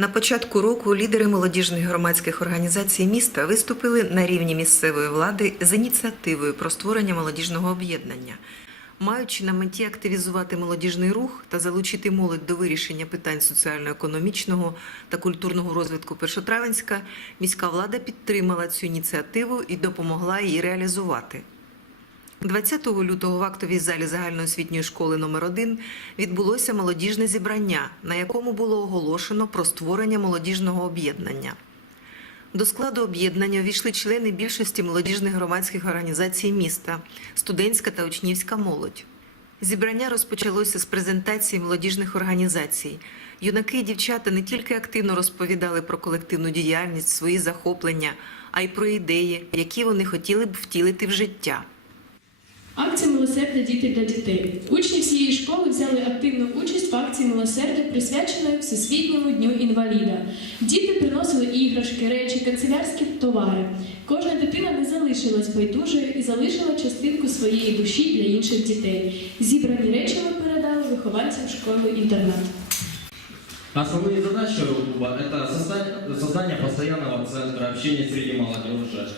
На початку року лідери молодіжних громадських організацій міста виступили на рівні місцевої влади з ініціативою про створення молодіжного об'єднання. Маючи на меті активізувати молодіжний рух та залучити молодь до вирішення питань соціально-економічного та культурного розвитку Першотравенська, міська влада підтримала цю ініціативу і допомогла її реалізувати. 20 лютого в актовій залі загальноосвітньої школи номер 1 відбулося молодіжне зібрання, на якому було оголошено про створення молодіжного об'єднання. До складу об'єднання увійшли члени більшості молодіжних громадських організацій міста, студентська та учнівська молодь. Зібрання розпочалося з презентації молодіжних організацій. Юнаки і дівчата не тільки активно розповідали про колективну діяльність, свої захоплення, а й про ідеї, які вони хотіли б втілити в життя. Акція милосердя діти для дітей. Учні всієї школи взяли активну участь в акції милосердя, присвяченої Всесвітньому дню інваліда. Діти приносили іграшки, речі, канцелярські товари. Кожна дитина не залишилась байдужою і залишила частинку своєї душі для інших дітей. Зібрані речі ми передали вихованцям школи інтернат. Основные задачи клуба – это создать- создание постоянного центра общения среди молодежи,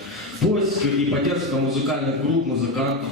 поиск и поддержка музыкальных групп, музыкантов,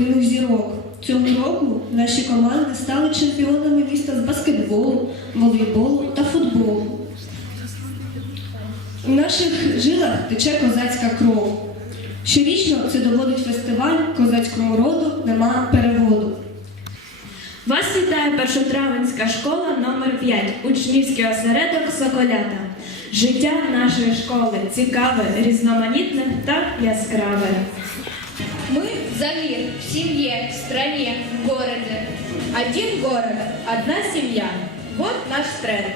спортивних зірок. Цього року наші команди стали чемпіонами міста з баскетболу, волейболу та футболу. У наших жилах тече козацька кров. Щорічно це доводить фестиваль козацького роду нема переводу. Вас вітає першотравенська школа номер 5 учнівський осередок Соколята. Життя нашої школи цікаве, різноманітне та яскраве. Семье, стране, городе. Один город, одна семья. Вот наш тренд.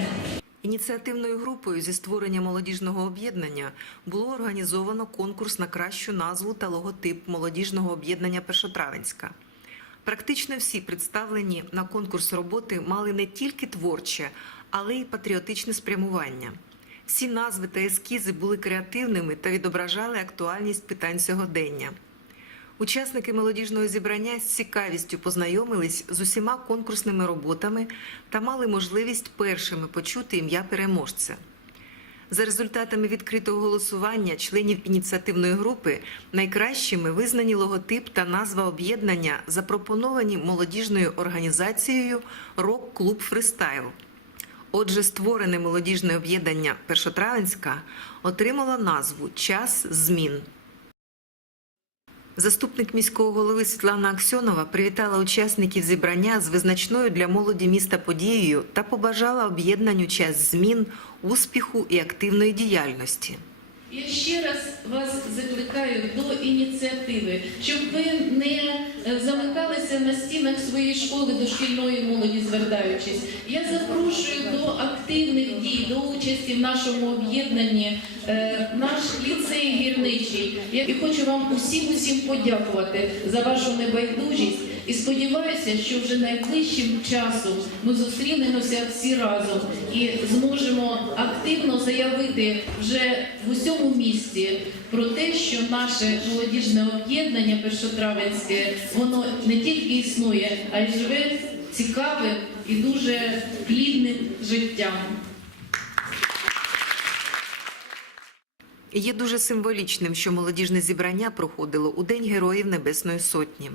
Ініціативною групою зі створення молодіжного об'єднання було організовано конкурс на кращу назву та логотип молодіжного об'єднання Першотравенська. Практично всі представлені на конкурс роботи мали не тільки творче, але й патріотичне спрямування. Всі назви та ескізи були креативними та відображали актуальність питань сьогодення. Учасники молодіжного зібрання з цікавістю познайомились з усіма конкурсними роботами та мали можливість першими почути ім'я переможця. За результатами відкритого голосування членів ініціативної групи найкращими визнані логотип та назва об'єднання, запропоновані молодіжною організацією Рок-клуб Фристайл. Отже, створене молодіжне об'єднання Першотравенська отримало назву Час змін. Заступник міського голови Світлана Аксьонова привітала учасників зібрання з визначною для молоді міста подією та побажала об'єднанню час змін, успіху і активної діяльності. Я ще раз вас закликаю до ініціативи, щоб ви не е, замикалися на стінах своєї школи дошкільної молоді, звертаючись. Я запрошую до активних дій, до участі в нашому об'єднанні, е, наш ліцей гірничий. Я хочу вам усім усім подякувати за вашу небайдужість. І сподіваюся, що вже найближчим часом ми зустрінемося всі разом і зможемо активно заявити вже в усьому місті про те, що наше молодіжне об'єднання першотравенське воно не тільки існує, а й живе цікавим і дуже плідним життям. Є дуже символічним, що молодіжне зібрання проходило у День Героїв Небесної Сотні.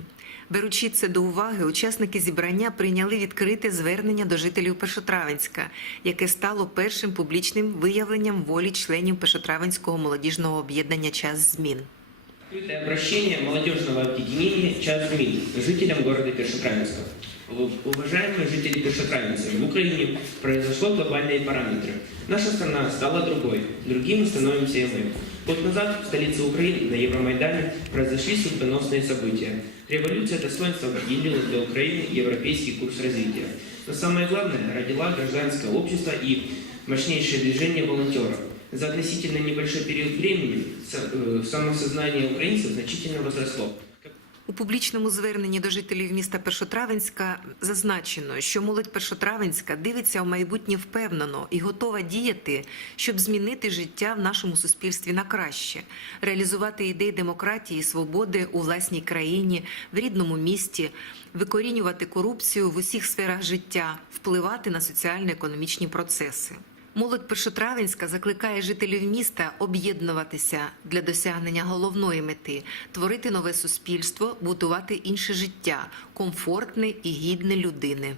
Беручи це до уваги, учасники зібрання прийняли відкрите звернення до жителів Першотравенська, яке стало першим публічним виявленням волі членів Першотравенського молодіжного об'єднання Час змін. Открытое обращение молодежного «Час ЗМИ» жителям города Першотравенска. У- Уважаемые жители Першотравенска, в Украине произошло глобальные параметры. Наша страна стала другой, другими становимся и мы. Год назад в столице Украины на Евромайдане произошли судьбоносные события. Революция достоинства определила для Украины европейский курс развития. Но самое главное, родила гражданское общество и мощнейшее движение волонтеров. За относительно небольшой период времени со- э, самосознание украинцев значительно возросло. У публічному зверненні до жителів міста Першотравенська зазначено, що молодь Першотравенська дивиться в майбутнє впевнено і готова діяти, щоб змінити життя в нашому суспільстві на краще, реалізувати ідеї демократії, і свободи у власній країні, в рідному місті, викорінювати корупцію в усіх сферах життя, впливати на соціально-економічні процеси. Молодь Першотравенська закликає жителів міста об'єднуватися для досягнення головної мети творити нове суспільство, будувати інше життя, комфортне і гідне людини.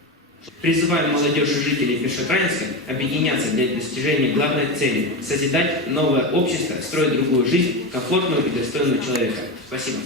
Призываем молодежь и жителей Пешотраинска объединяться для достижения главной цели – созидать новое общество, строить другую жизнь, комфортную и достойную человека. Спасибо.